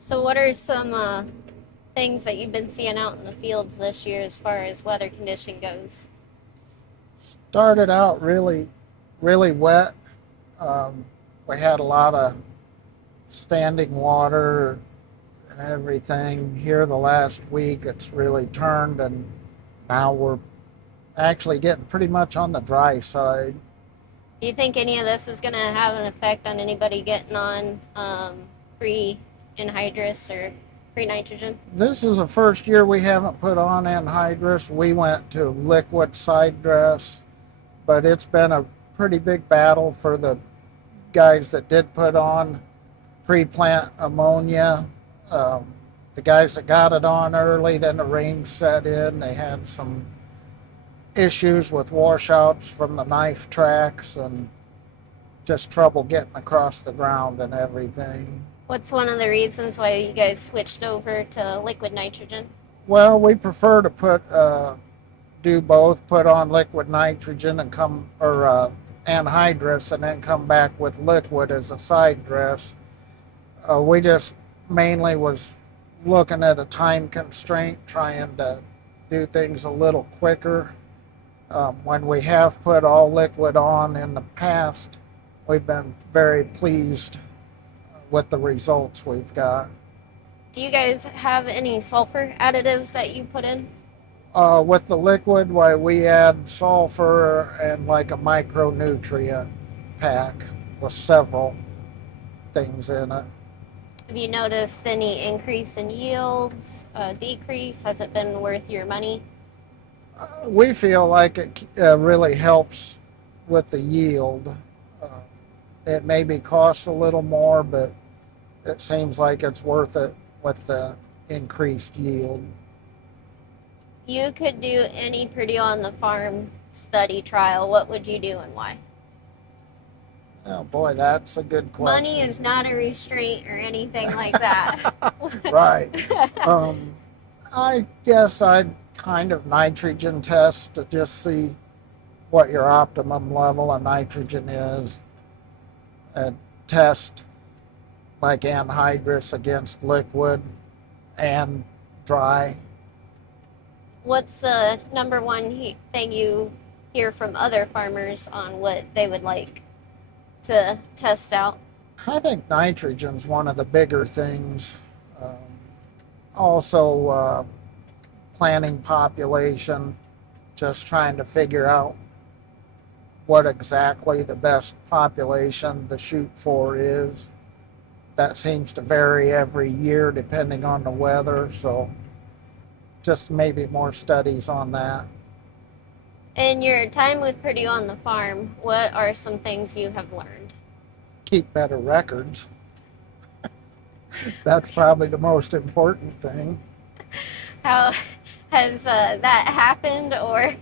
So what are some things that you've been seeing out in the fields this year as far as weather condition goes? Started out really wet. We had a lot of standing water and everything. Here the last week it's really turned, and now we're actually getting pretty much on the dry side. Do you think any of this is going to have an effect on anybody getting on free anhydrous or free nitrogen? This is the first year we haven't put on anhydrous. We went to liquid side dress, but it's been a pretty big battle for the guys that did put on pre-plant ammonia. The guys that got it on early, then the rain set in. They had some issues with washouts from the knife tracks and just trouble getting across the ground and everything. What's one of the reasons why you guys switched over to liquid nitrogen? Well, we prefer to do both, put on liquid nitrogen and anhydrous, and then come back with liquid as a side dress. We just mainly was looking at a time constraint, trying to do things a little quicker. When we have put all liquid on in the past, we've been very pleased with the results we've got. Do you guys have any sulfur additives that you put in? With the liquid, we add sulfur and like a micronutrient pack with several things in it. Have you noticed any increase in yields, decrease? Has it been worth your money? We feel like it really helps with the yield. It maybe costs a little more, but it seems like it's worth it with the increased yield. You could do any Purdue on the Farm study trial. What would you do and why? Oh boy, that's a good question. Money is not a restraint or anything like that. Right. I guess I'd kind of nitrogen test to just see what your optimum level of nitrogen is, and test like anhydrous against liquid and dry. What's the number one thing you hear from other farmers on what they would like to test out? I think nitrogen's one of the bigger things. Also, planting population, just trying to figure out what exactly the best population to shoot for is. That seems to vary every year depending on the weather, so just maybe more studies on that. In your time with Purdue on the Farm, what are some things you have learned? Keep better records. That's probably the most important thing. How has that happened, or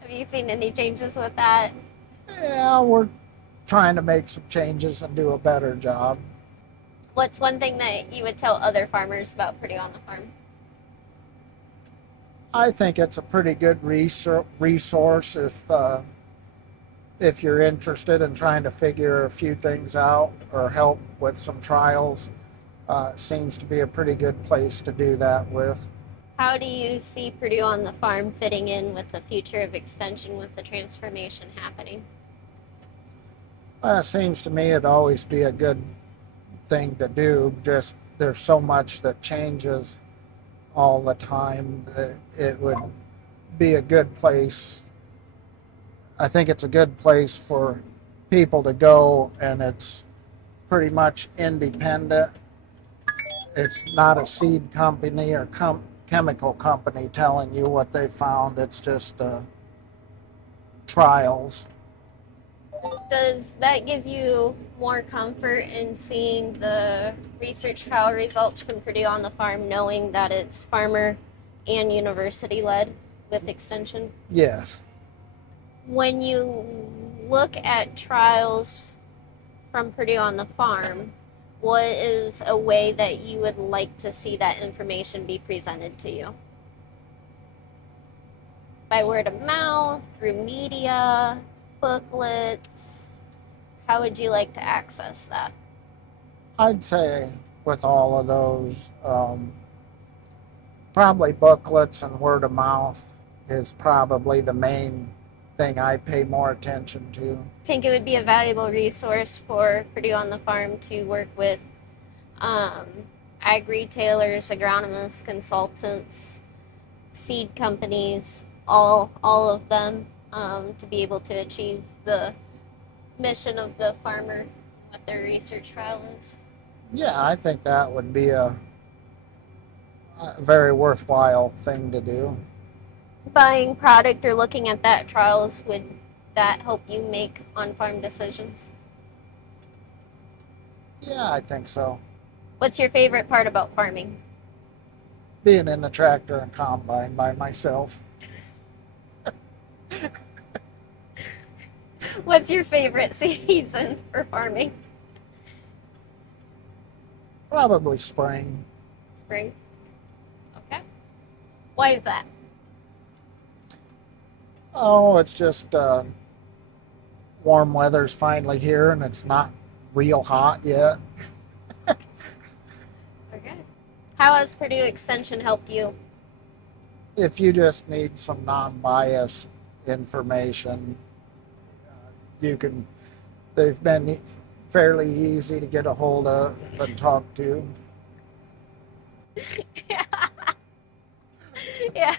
have you seen any changes with that? Yeah, we're trying to make some changes and do a better job. What's one thing that you would tell other farmers about Purdue on the Farm? I think it's a pretty good resource if you're interested in trying to figure a few things out or help with some trials. It seems to be a pretty good place to do that with. How do you see Purdue on the Farm fitting in with the future of extension with the transformation happening? It seems to me it'd always be a good thing to do. Just there's so much that changes all the time that it would be a good place. I think it's a good place for people to go, and it's pretty much independent. It's not a seed company or chemical company telling you what they found. It's just trials. Does that give you more comfort in seeing the research trial results from Purdue on the Farm, knowing that it's farmer and university led with extension? Yes. When you look at trials from Purdue on the Farm, what is a way that you would like to see that information be presented to you? By word of mouth, through media, booklets? How would you like to access that? I'd say with all of those. Probably booklets and word of mouth is probably the main thing I pay more attention to. I think it would be a valuable resource for Purdue on the Farm to work with ag retailers, agronomists, consultants, seed companies, all of them, to be able to achieve the mission of the farmer, what their research trial is. Yeah, I think that would be a very worthwhile thing to do. Buying product or looking at that trials, would that help you make on-farm decisions? Yeah, I think so. What's your favorite part about farming? Being in the tractor and combine by myself. What's your favorite season for farming? Probably spring. Spring. Okay. Why is that? Oh, it's just warm weather's finally here and it's not real hot yet. Okay. How has Purdue Extension helped you? If you just need some non-biased information, they've been fairly easy to get a hold of and talk to. Yeah. Yeah.